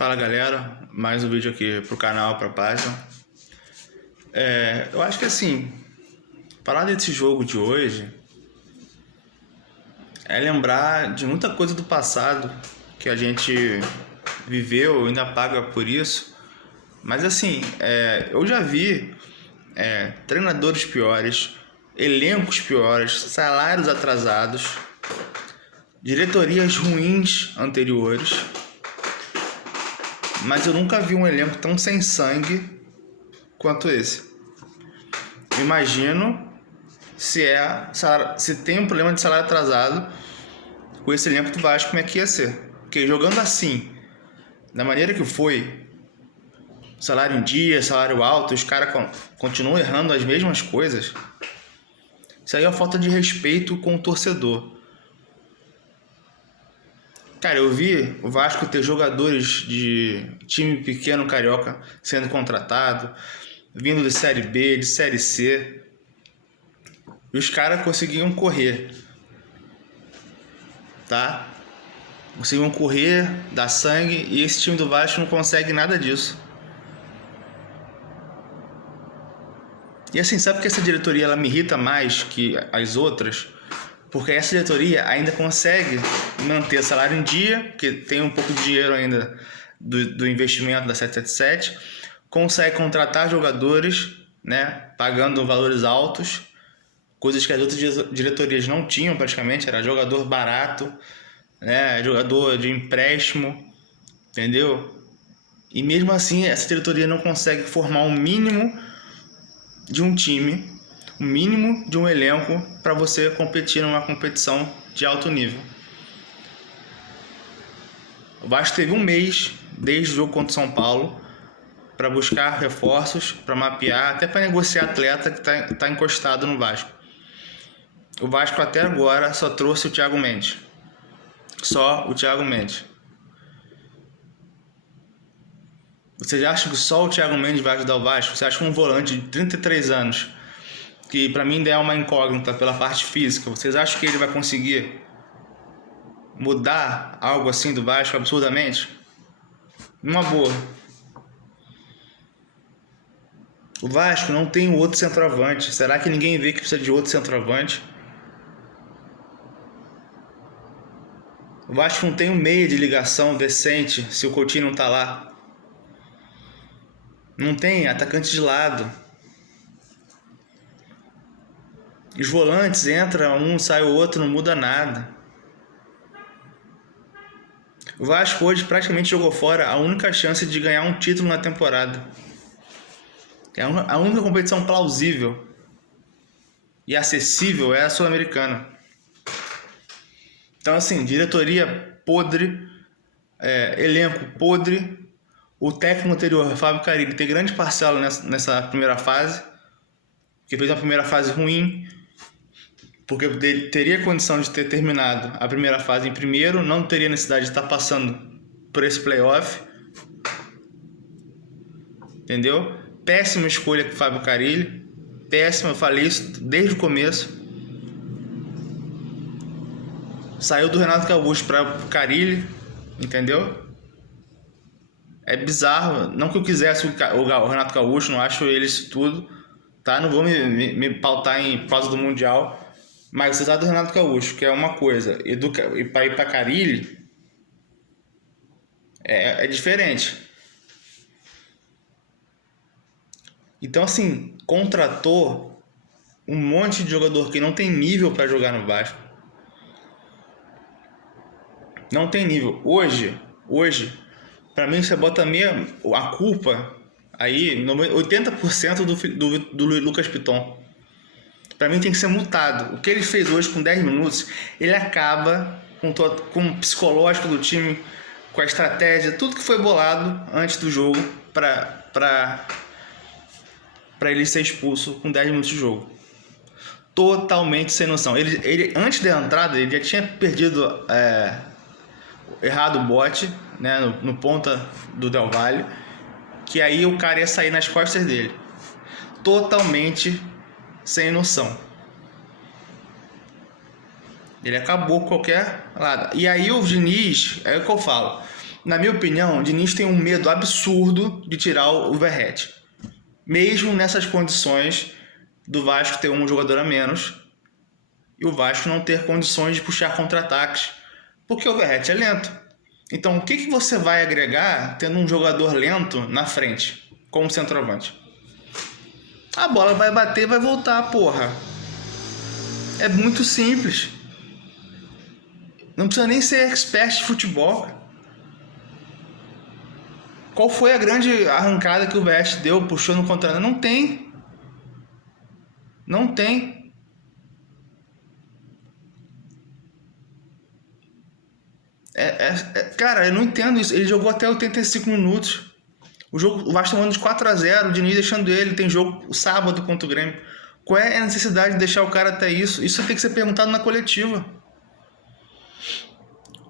Fala galera, mais um vídeo aqui pro canal, pra página. Eu acho que assim, falar desse jogo de hoje é lembrar de muita coisa do passado que a gente viveu, ainda paga por isso. Mas assim, eu já vi treinadores piores, elencos piores, salários atrasados, diretorias ruins anteriores. Mas eu nunca vi um elenco tão sem sangue quanto esse. Imagino se tem um problema de salário atrasado com esse elenco do Vasco, como é que ia ser. Porque jogando assim, da maneira que foi, salário em dia, salário alto, os caras continuam errando as mesmas coisas. Isso aí é uma falta de respeito com o torcedor. Cara, eu vi o Vasco ter jogadores de time pequeno carioca sendo contratado, vindo de Série B, de Série C. E os caras conseguiam correr, tá? Conseguiam correr, dar sangue, e esse time do Vasco não consegue nada disso. E assim, sabe que essa diretoria ela me irrita mais que as outras? Porque essa diretoria ainda consegue manter salário em dia, porque tem um pouco de dinheiro ainda do investimento da 777, consegue contratar jogadores, né, pagando valores altos, coisas que as outras diretorias não tinham praticamente, era jogador barato, né, jogador de empréstimo, entendeu? E mesmo assim essa diretoria não consegue formar um mínimo de um time, o mínimo de um elenco para você competir numa competição de alto nível. O Vasco teve um mês, desde o jogo contra o São Paulo, para buscar reforços, para mapear, até para negociar atleta que tá encostado no Vasco. O Vasco até agora só trouxe o Thiago Mendes. Só o Thiago Mendes. Vocês acham que só o Thiago Mendes vai ajudar o Vasco? Você acha que um volante de 33 anos, que para mim ainda é uma incógnita pela parte física, vocês acham que ele vai conseguir mudar algo assim do Vasco absurdamente? Numa boa. O Vasco não tem outro centroavante. Será que ninguém vê que precisa de outro centroavante? O Vasco não tem um meio de ligação decente se o Coutinho não tá lá. Não tem atacante de lado. Os volantes, entra um, sai o outro, não muda nada. O Vasco hoje praticamente jogou fora a única chance de ganhar um título na temporada. É a única competição plausível e acessível é a Sul-Americana. Então assim, diretoria podre, elenco podre. O técnico anterior, Fábio Carille, tem grande parcela nessa primeira fase, que fez uma primeira fase ruim, porque teria condição de ter terminado a primeira fase em primeiro, não teria necessidade de estar passando por esse playoff, entendeu? Péssima escolha com o Fábio Carille, péssima, eu falei isso desde o começo. Saiu do Renato Gaúcho para o Carille, entendeu? É bizarro, não que eu quisesse o Renato Gaúcho, não acho ele isso tudo, tá? Não vou me pautar em causa do Mundial, mas você sabe do Renato Gaúcho, que é uma coisa, e para ir para Carille é diferente. Então assim, contratou um monte de jogador que não tem nível para jogar no Vasco. Não tem nível. Hoje, para mim você bota a culpa aí, 80% do Lucas Piton. Para mim tem que ser multado. O que ele fez hoje com 10 minutos, ele acaba com o psicológico do time, com a estratégia, tudo que foi bolado antes do jogo para ele ser expulso com 10 minutos de jogo. Totalmente sem noção. Ele antes da entrada, ele já tinha perdido errado o bote, né, no ponta do Del Valle, que aí o cara ia sair nas costas dele. Totalmente sem noção. Ele acabou com qualquer lado. E aí o Diniz, é o que eu falo, Na minha opinião, o Diniz tem um medo absurdo de tirar o Verratti. Mesmo nessas condições do Vasco ter um jogador a menos e o Vasco não ter condições de puxar contra-ataques, porque o Verratti é lento. Então, o que você vai agregar tendo um jogador lento na frente, como centroavante? A bola vai bater e vai voltar, porra. É muito simples. Não precisa nem ser expert de futebol. Qual foi a grande arrancada que o Verratti deu, puxou no contra? Não tem. Não tem. Cara, eu não entendo isso. Ele jogou até 85 minutos. O Vasco tomando de 4-0, o Diniz deixando ele. Tem jogo o sábado contra o Grêmio. Qual é a necessidade de deixar o cara até isso? Isso tem que ser perguntado na coletiva.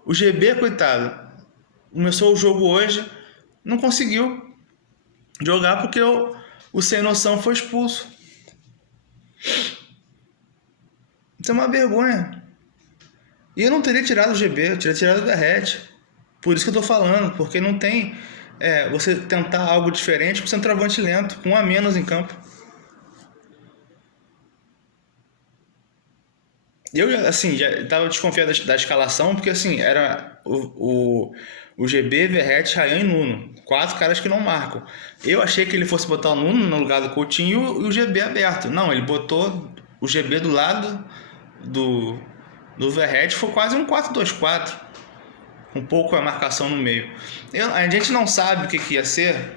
O GB, coitado, começou o jogo hoje, não conseguiu jogar porque o sem noção foi expulso. Isso é uma vergonha. E eu não teria tirado o GB, eu teria tirado o Verratti. Por isso que eu tô falando, porque não tem você tentar algo diferente com o centroavante lento, com um a menos em campo. Eu, assim, já estava desconfiado da escalação, porque, assim, era o GB, Verratti, Ryan e Nuno. 4 caras que não marcam. Eu achei que ele fosse botar o Nuno no lugar do Coutinho e o GB aberto. Não, ele botou o GB do lado do Verratti, foi quase um 4-2-4. Um pouco a marcação no meio. A gente não sabe o que ia ser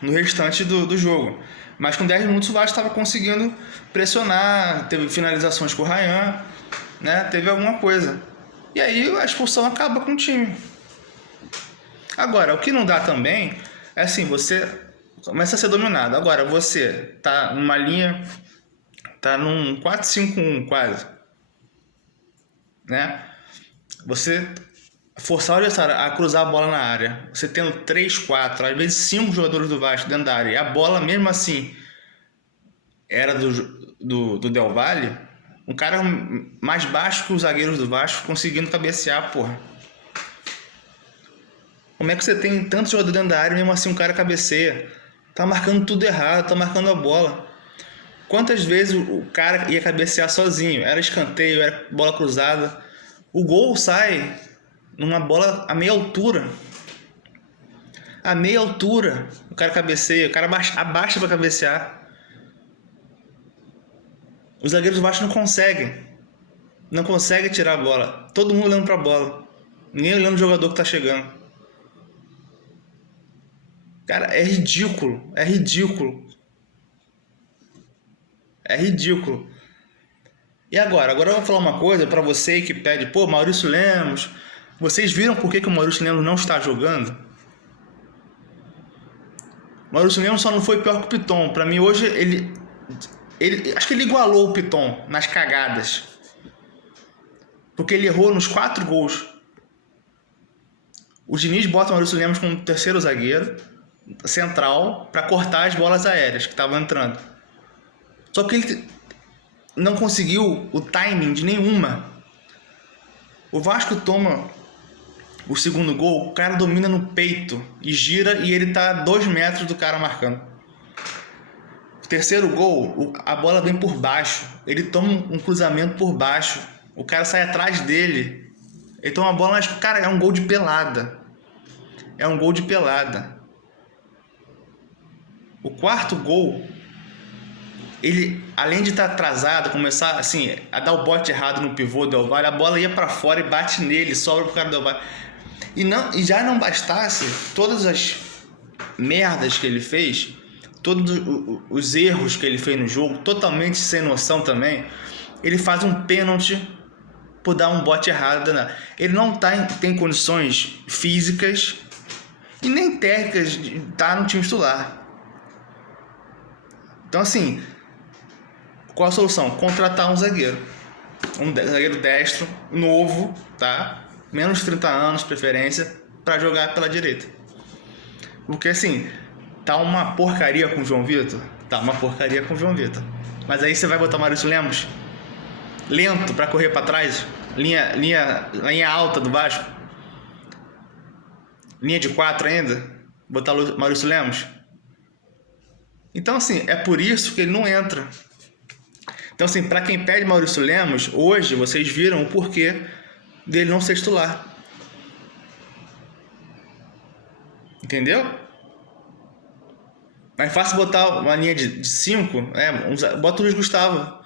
no restante do jogo. Mas com 10 minutos o Vasco estava conseguindo pressionar, teve finalizações com o Ryan, né? Teve alguma coisa. E aí a expulsão acaba com o time. Agora, o que não dá também é assim, você começa a ser dominado. Agora, você tá numa linha, tá num 4-5-1 quase, né? Você forçar o adversário a cruzar a bola na área, você tendo 3, 4, às vezes 5 jogadores do Vasco dentro da área, e a bola mesmo assim era do Del Valle, um cara mais baixo que os zagueiros do Vasco conseguindo cabecear, porra. Como é que você tem tanto jogador dentro da área e mesmo assim um cara cabeceia? Tá marcando tudo errado, tá marcando a bola. Quantas vezes o cara ia cabecear sozinho? Era escanteio, era bola cruzada. O gol sai numa bola a meia altura. A meia altura. O cara cabeceia, o cara abaixa para cabecear. Os zagueiros do Vasco não conseguem. Não conseguem tirar a bola. Todo mundo olhando para a bola. Ninguém olhando o jogador que tá chegando. Cara, é ridículo. É ridículo. É ridículo. E agora? Agora eu vou falar uma coisa para você que pede, pô, Maurício Lemos. Vocês viram por que o Maurício Lemos não está jogando? Maurício Lemos só não foi pior que o Piton. Para mim hoje ele acho que ele igualou o Piton nas cagadas. Porque ele errou nos 4 gols. O Diniz bota o Maurício Lemos como terceiro zagueiro central para cortar as bolas aéreas que estavam entrando. Só que ele não conseguiu o timing de nenhuma. O Vasco toma o segundo gol, o cara domina no peito e gira e ele tá a 2 metros do cara marcando. O terceiro gol, a bola vem por baixo, ele toma um cruzamento por baixo, o cara sai atrás dele, ele toma a bola, mas cara, é um gol de pelada. É um gol de pelada. O quarto gol, ele, além de estar atrasado, começar assim, a dar o bote errado no pivô do Del Valle, a bola ia para fora e bate nele, sobra pro cara do Del Valle. E já não bastasse todas as merdas que ele fez, todos os erros que ele fez no jogo, totalmente sem noção também, ele faz um pênalti por dar um bote errado. Ele não tem condições físicas e nem técnicas de estar no time titular. Então assim, qual a solução? Contratar um zagueiro. Um zagueiro destro, novo, tá? Menos de 30 anos, preferência, para jogar pela direita. Porque assim, tá uma porcaria com o João Vitor? Tá uma porcaria com o João Vitor. Mas aí você vai botar o Maurício Lemos lento para correr para trás, linha alta do Vasco. Linha de 4 ainda? Botar Maurício Lemos? Então, assim, é por isso que ele não entra. Então, assim, para quem pede Maurício Lemos, hoje vocês viram o porquê dele não ser titular. Entendeu? Mais fácil botar uma linha de 5, bota o Luiz Gustavo.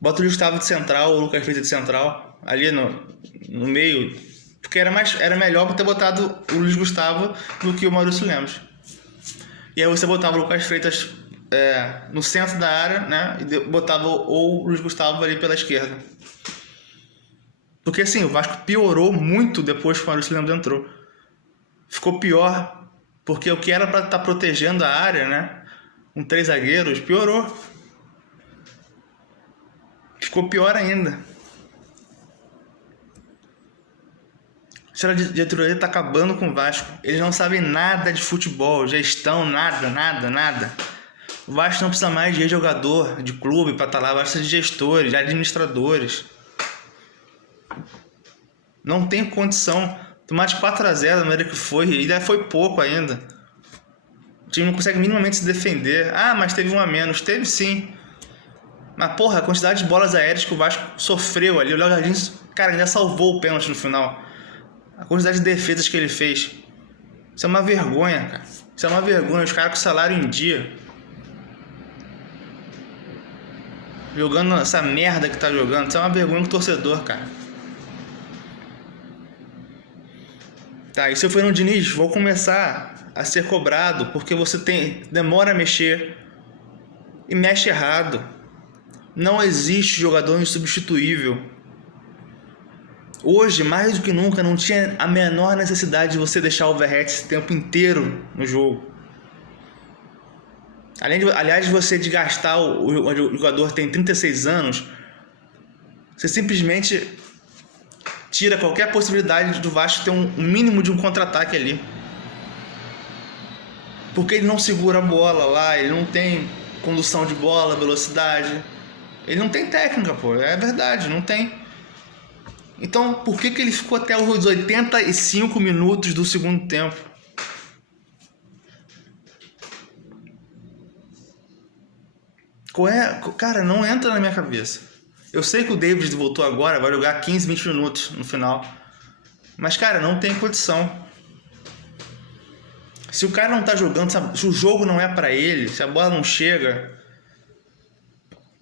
Bota o Luiz Gustavo de central, o Lucas Freitas de central, ali no meio. Porque era melhor ter botado o Luiz Gustavo do que o Maurício Lemos. E aí você botava o Lucas Freitas no centro da área, né? E botava o Luiz Gustavo ali pela esquerda. Porque assim, o Vasco piorou muito depois que o Maurício Lemos entrou. Ficou pior, porque o que era para estar protegendo a área, né? Com 3 zagueiros, piorou. Ficou pior ainda. A diretoria está acabando com o Vasco. Eles não sabem nada de futebol, gestão, nada. O Vasco não precisa mais de jogador, de clube para estar lá. O Vasco precisa de gestores, de administradores. Não tem condição. Tomar de 4-0 da maneira que foi, e ainda foi pouco ainda. O time não consegue minimamente se defender. Ah, mas teve um a menos. Teve sim. Mas porra, a quantidade de bolas aéreas que o Vasco sofreu ali. O Léo Jardim, cara, ainda salvou o pênalti no final. A quantidade de defesas que ele fez. Isso é uma vergonha, cara. Isso é uma vergonha. Os caras com salário em dia. Jogando essa merda que tá jogando. Isso é uma vergonha pro torcedor, cara. Tá, e se eu for no Diniz, vou começar a ser cobrado. Porque você demora a mexer. E mexe errado. Não existe jogador insubstituível. Hoje, mais do que nunca, não tinha a menor necessidade de você deixar o Verratti esse tempo inteiro no jogo. Aliás de você desgastar o jogador tem 36 anos, você simplesmente tira qualquer possibilidade do Vasco ter um mínimo de um contra-ataque ali. Porque ele não segura a bola lá, ele não tem condução de bola, velocidade. Ele não tem técnica, pô. É verdade, não tem. Então, por que ele ficou até os 85 minutos do segundo tempo? Cara, não entra na minha cabeça. Eu sei que o David voltou agora, vai jogar 15, 20 minutos no final. Mas, cara, não tem condição. Se o cara não tá jogando, se o jogo não é pra ele, se a bola não chega,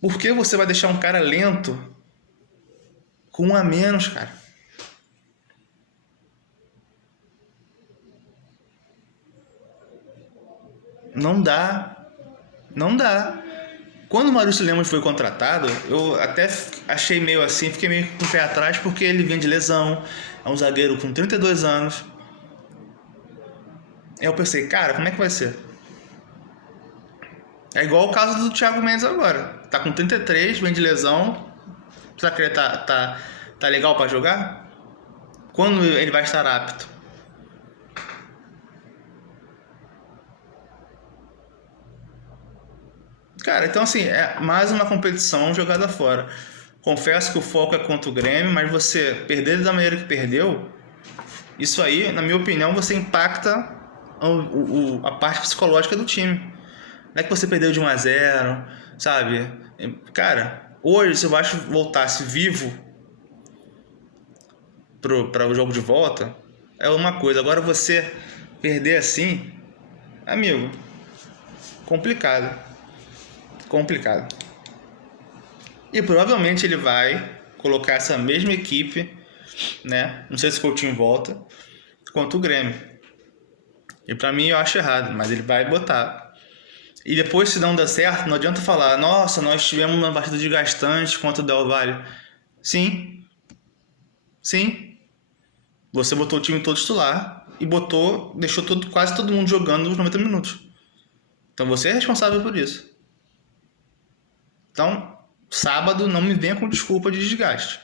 por que você vai deixar um cara lento com 1 a menos, cara? Não dá. Quando o Maurício Lemos foi contratado, eu até achei meio assim, fiquei meio com o pé atrás, porque ele vinha de lesão, é um zagueiro com 32 anos. Aí eu pensei, cara, como é que vai ser? É igual o caso do Thiago Mendes agora. Tá com 33, vem de lesão. Será que ele tá legal pra jogar? Quando ele vai estar apto? Cara, então assim, é mais uma competição jogada fora. Confesso que o foco é contra o Grêmio, mas você perder da maneira que perdeu, isso aí, na minha opinião, você impacta a parte psicológica do time. Não é que você perdeu de 1 a 0, sabe? Cara, hoje se o Vasco voltasse vivo para o jogo de volta, é uma coisa. Agora você perder assim, amigo, complicado. E provavelmente ele vai colocar essa mesma equipe, né? Não sei se o Coutinho volta, contra o Grêmio. E pra mim eu acho errado, mas ele vai botar. E depois, se não der certo, não adianta falar, nossa, nós tivemos uma partida desgastante contra o Del Valle. Sim. Você botou o time todo titular e deixou quase todo mundo jogando os 90 minutos. Então você é responsável por isso. Então, sábado não me venha com desculpa de desgaste.